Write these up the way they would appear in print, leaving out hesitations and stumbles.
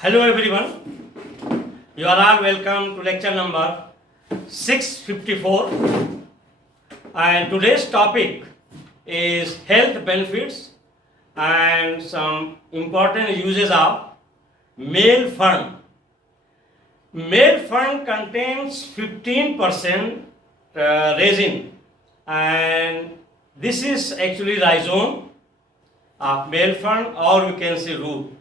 Hello everyone, you are all welcome to lecture number 654, and today's topic is health benefits and some important uses of male fern. Male fern contains 15% resin, and this is actually rhizome of male fern, or we can say root.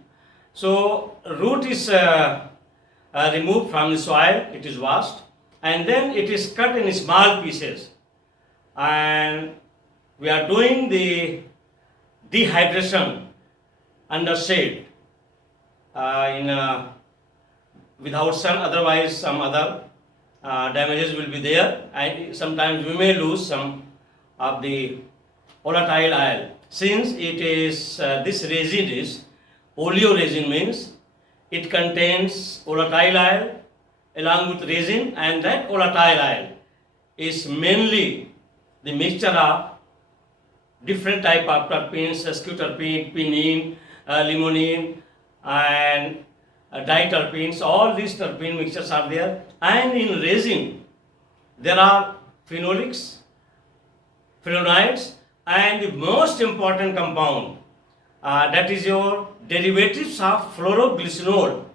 So root is removed from the soil, it is washed, and then it is cut in small pieces, and we are doing the dehydration under shade in without sun, otherwise some other damages will be there, and sometimes we may lose some of the volatile oil. Since it is this resin is oleoresin, means it contains volatile oil along with resin, and that volatile oil is mainly the mixture of different type of terpenes, sesquiterpene, pinene, limonene, and diterpenes. All these terpene mixtures are there, and in resin there are phenolics, flavonoids, and the most important compound that is your derivatives of fluoroglycinol.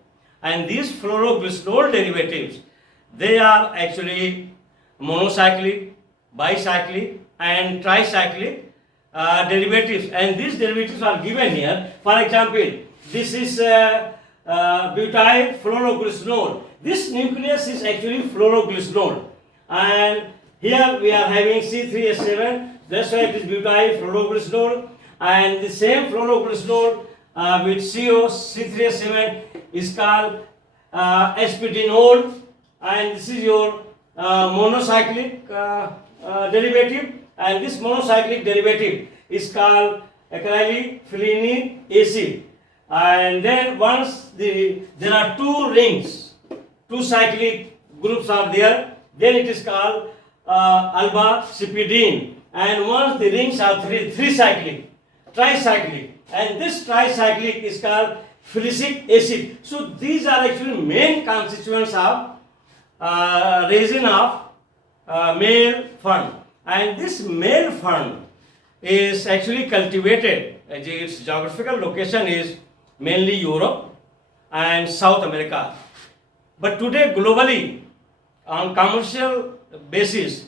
And these fluoroglycinol derivatives, they are actually monocyclic, bicyclic, and tricyclic derivatives, and these derivatives are given here. For example, this is butyl fluoroglycinol. This nucleus is actually fluoroglycinol, and here we are having C3H7, that's why it is butyl fluoroglycinol, and the same fluoroglycinol with CO C3H7 is called sphingidinol, and this is your monocyclic derivative, and this monocyclic derivative is called acrylphenylene acid. And then once there are two rings, two cyclic groups are there, then it is called albacipidine. And once the rings are three cyclic, tricyclic, and this tricyclic is called phylic acid. So these are actually main constituents of resin of male fern, and this male fern is actually cultivated, its geographical location is mainly Europe and South America. But today globally, on commercial basis,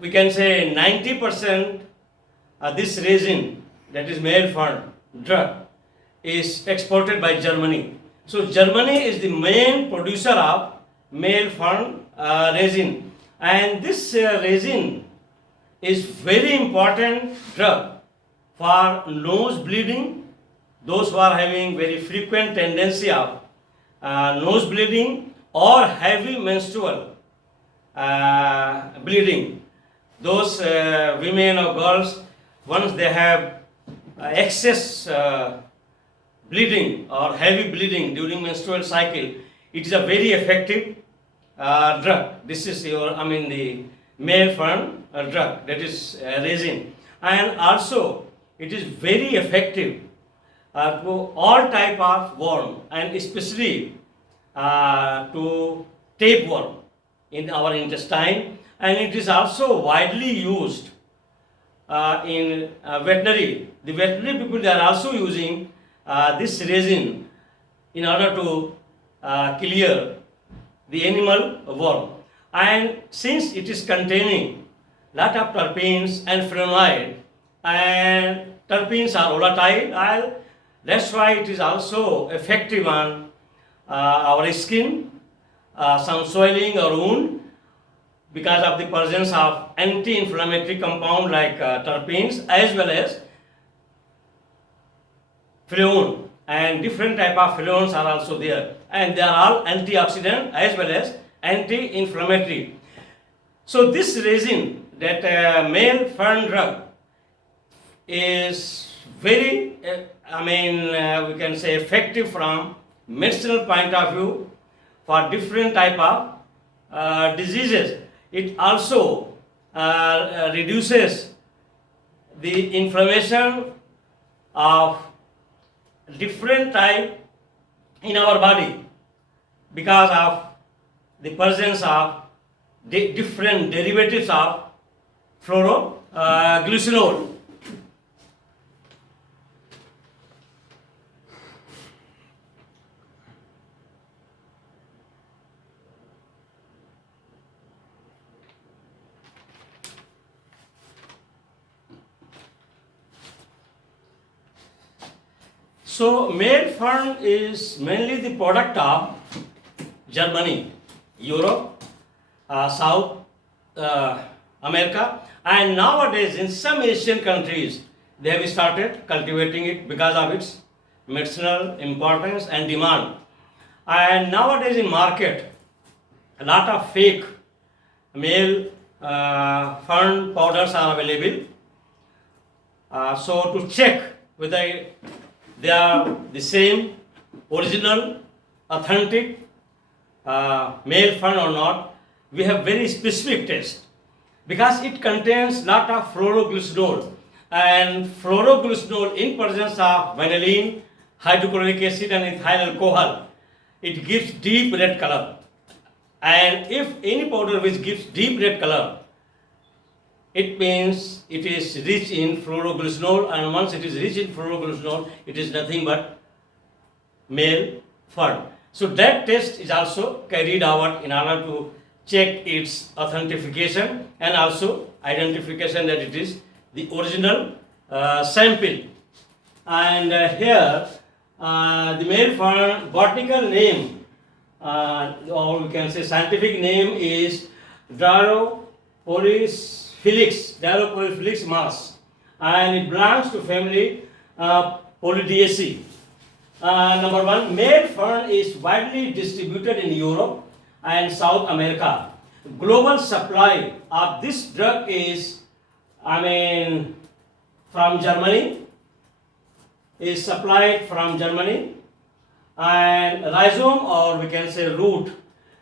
we can say 90% this resin, that is male fern drug, is exported by Germany. So Germany is the main producer of male fern resin, and this resin is very important drug for nose bleeding, those who are having very frequent tendency of nose bleeding or heavy menstrual bleeding. Those women or girls, once they have excess bleeding or heavy bleeding during menstrual cycle, it is a very effective drug. This is the male fern drug, that is resin, and also it is very effective to all type of worm, and especially to tapeworm in our intestine, and it is also widely used in veterinary. The veterinary people, they are also using this resin in order to clear the animal worm. And since it is containing lot of terpenes and flavonoid, and terpenes are volatile, that's why it is also effective on our skin, some swelling or wound, because of the presence of anti-inflammatory compound like terpenes as well as flavone, and different type of flavones are also there, and they are all antioxidant as well as anti-inflammatory. So this resin, that male fern drug, is very we can say effective from medicinal point of view for different type of diseases. It also reduces the inflammation of different type in our body because of the presence of different derivatives of fluoroglycerol. So male fern is mainly the product of Germany, Europe, South America, and nowadays in some Asian countries they have started cultivating it because of its medicinal importance and demand. And nowadays in market, a lot of fake male fern powders are available. So to check whether they are the same original, authentic male fern or not, we have very specific test because it contains lot of fluoroglycerol, and fluoroglycerol in presence of vanillin, hydrochloric acid and ethyl alcohol, it gives deep red color. And if any powder which gives deep red color, it means it is rich in fluoroglycerol, and once it is rich in fluoroglycerol, it is nothing but male fern. So that test is also carried out in order to check its authentication and also identification that it is the original sample. And here the male fern botanical name, or we can say scientific name, is Dryropolis felix mass, and it belongs to family Polydieaceae. Number one, male fern is widely distributed in Europe and South America. Global supply of this drug is, from Germany, is supplied from Germany, and rhizome, or we can say root,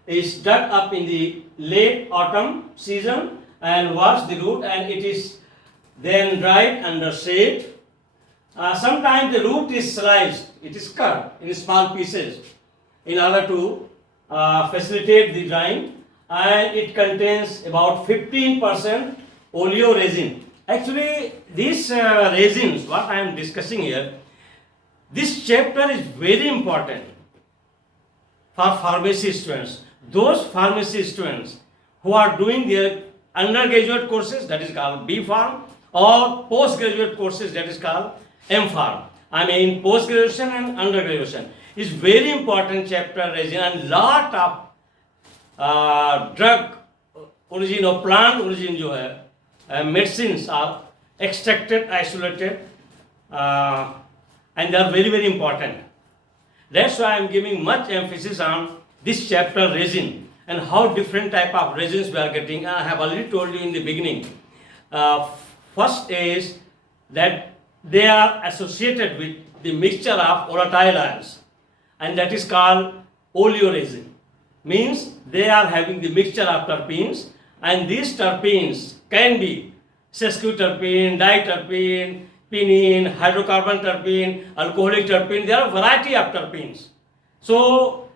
is dug up in the late autumn season and wash the root, and it is then dried under shade. Sometimes the root is sliced, it is cut in small pieces in order to facilitate the drying, and it contains about 15% oleoresin. Actually, these resins, what I am discussing here, this chapter is very important for pharmacy students. Those pharmacy students who are doing their undergraduate courses, that is called B Pharm, or postgraduate courses, that is called M Pharm. Post-graduation and undergraduation is very important chapter resin, and lot of drug origin or plant origin जो है medicines are extracted, isolated, and they are very very important. That's why I am giving much emphasis on this chapter resin and how different type of resins we are getting. I have already told you in the beginning. First is that they are associated with the mixture of volatile oils, and that is called oleoresin. Means they are having the mixture of terpenes, and these terpenes can be sesquiterpene, diterpene, pinene, hydrocarbon terpene, alcoholic terpene. There are a variety of terpenes. So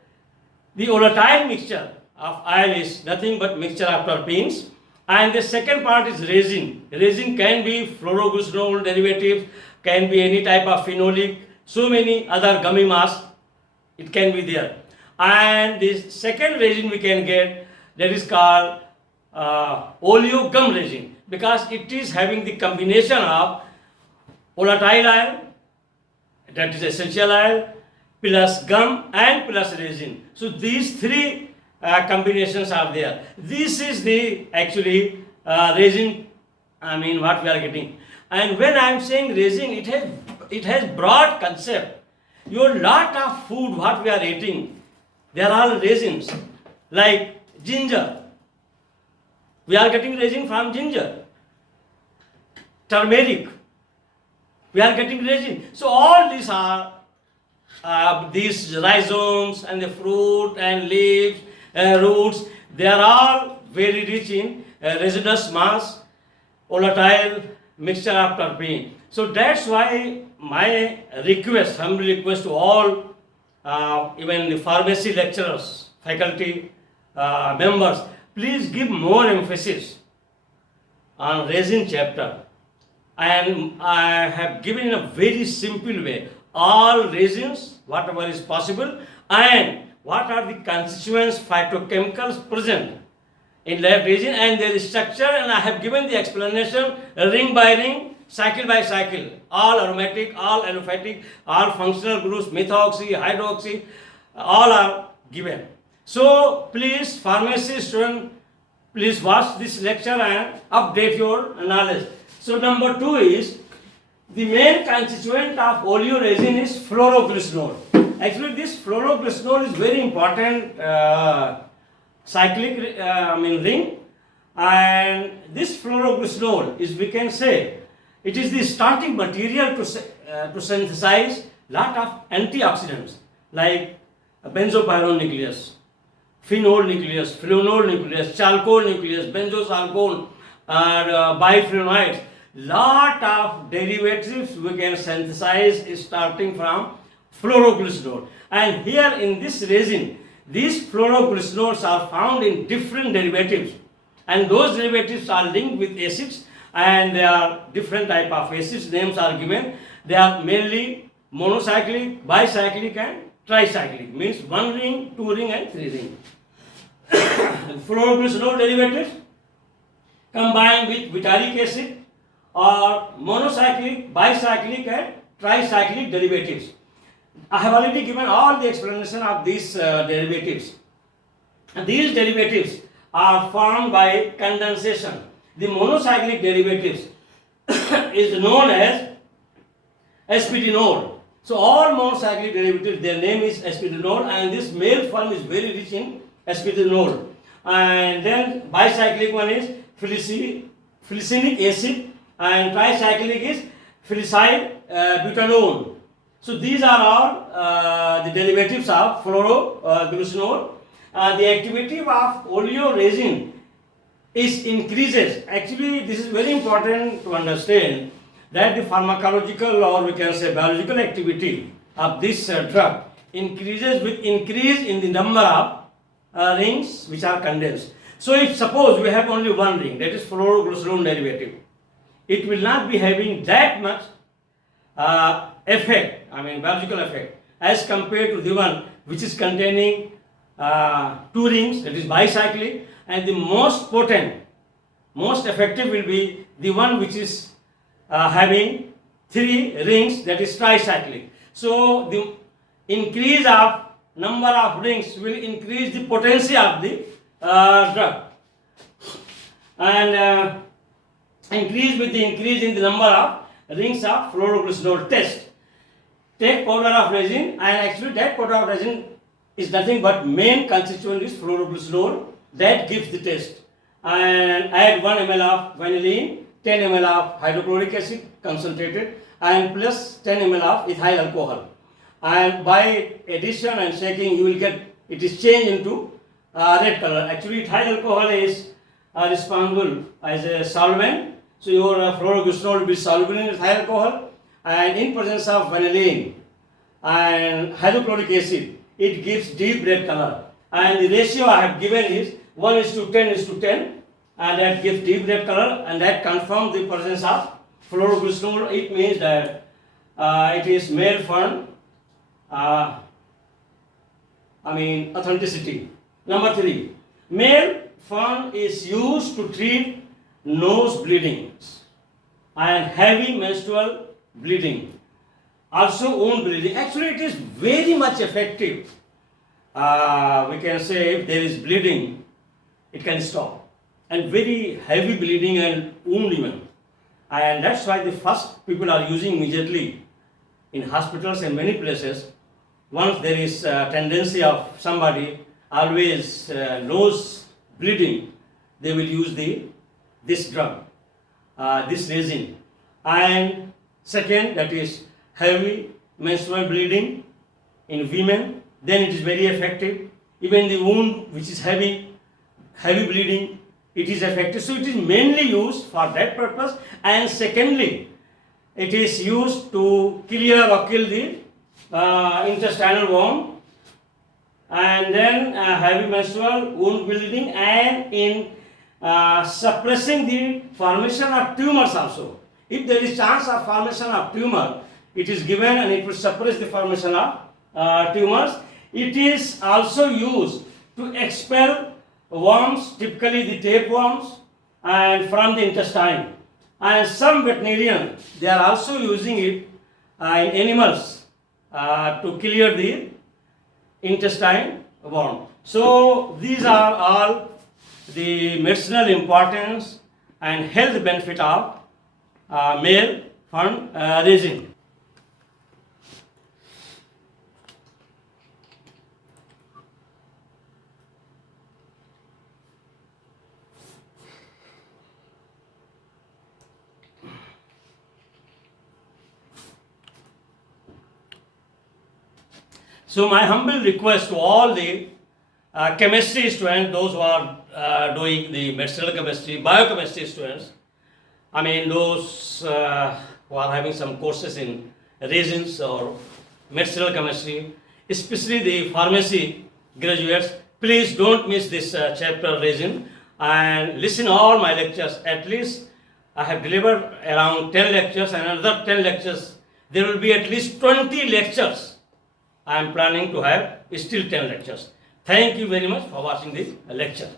the volatile mixture of oil is nothing but mixture of terpenes. And the second part is resin. Resin can be fluoroglycerol derivatives, can be any type of phenolic, so many other gummy mass, it can be there. And the second resin we can get, that is called oleogum resin, because it is having the combination of volatile oil, that is essential oil, plus gum and plus resin. So these three combinations are there. This is the actually resin, what we are getting. And when I am saying resin, it has broad concept. Your lot of food what we are eating, they are all resins. Like ginger, we are getting resin from ginger. Turmeric, we are getting resin. So all these are these rhizomes and the fruit and leaves, roots, they are all very rich in resinous mass, volatile mixture of terpene. So that's why my request, humble request to all even the pharmacy lecturers, faculty members, please give more emphasis on resin chapter. And I have given in a very simple way all resins, whatever is possible, and what are the constituents phytochemicals present in that resin and their structure, and I have given the explanation ring by ring, cycle by cycle, all aromatic, all aliphatic, all functional groups, methoxy, hydroxy, all are given. So please, pharmacy student, please watch this lecture and update your knowledge. So number 2 is the main constituent of oleoresin is fluoroglycerol. Actually, this fluoroglycerol is very important cyclic ring, and this fluoroglycerol is, we can say, it is the starting material to synthesize lot of antioxidants like benzopyrene nucleus, phenol nucleus, fluonol nucleus, chalcol nucleus, benzosalcone, or biphenylides. Lot of derivatives we can synthesize starting from fluoroglycerol. And here in this resin, these fluoroglycerols are found in different derivatives, and those derivatives are linked with acids, and there are different type of acids, names are given. They are mainly monocyclic, bicyclic and tricyclic, means 1 ring, 2 ring and 3 ring. Fluoroglycerol derivatives combined with butyric acid or monocyclic, bicyclic and tricyclic derivatives. I have already given all the explanation of these derivatives. And these derivatives are formed by condensation. The monocyclic derivatives is known as sphingidinol. So all monocyclic derivatives, their name is sphingidinol, and this male form is very rich in sphingidinol. And then bicyclic one is phylicinic acid, and tricyclic is phylicyl butanone. So these are all the derivatives of fluoroglycerol. The activity of oleoresin is increases. Actually, this is very important to understand that the pharmacological, or we can say biological activity of this drug increases with increase in the number of rings which are condensed. So if suppose we have only 1 ring, that is fluoroglycerol derivative, it will not be having that much effect, biological effect, as compared to the one which is containing 2 rings, that is bicyclic, and the most potent, most effective will be the one which is having 3 rings, that is tricyclic. So the increase of number of rings will increase the potency of the drug, and increase with the increase in the number of rings of fluoroglycerol. Test. Take powder of resin, and actually that powder of resin is nothing but main constituent is fluoroglycerol, that gives the test. And add 1 ml of vanillin, 10 ml of hydrochloric acid concentrated, and plus 10 ml of ethyl alcohol. And by addition and shaking, you will get it is changed into red color. Actually, ethyl alcohol is responsible as a solvent. So your fluoroglycerol will be soluble in ethyl alcohol, and in presence of vanillin and hydrochloric acid, it gives deep red color. And the ratio I have given is 1:10:10, and that gives deep red color, and that confirms the presence of fluoroglycerol. It means that it is male fern authenticity. Number 3, male fern is used to treat nose bleeding and heavy menstrual bleeding, also wound bleeding. Actually, it is very much effective. We can say if there is bleeding, it can stop, and very heavy bleeding and wound even. And that's why the first people are using immediately in hospitals and many places. Once there is a tendency of somebody always nose bleeding, they will use this drug, this resin. And second, that is heavy menstrual bleeding in women, then it is very effective. Even the wound which is heavy bleeding, it is effective. So it is mainly used for that purpose. And secondly, it is used to clear or kill the intestinal worm, and then heavy menstrual wound bleeding, and in suppressing the formation of tumors also. If there is chance of formation of tumor, it is given and it will suppress the formation of tumors. It is also used to expel worms, typically the tapeworms, and from the intestine. And some veterinarians, they are also using it in animals to clear the intestine worm. So these are all the medicinal importance and health benefit of male fund raising. So my humble request to all the chemistry students, those who are doing the medicinal chemistry, biochemistry students, I mean those who are having some courses in resins or medicinal chemistry, especially the pharmacy graduates, please don't miss this chapter resin and listen all my lectures. At least I have delivered around 10 lectures and another 10 lectures. There will be at least 20 lectures. I am planning to have still 10 lectures. Thank you very much for watching this lecture.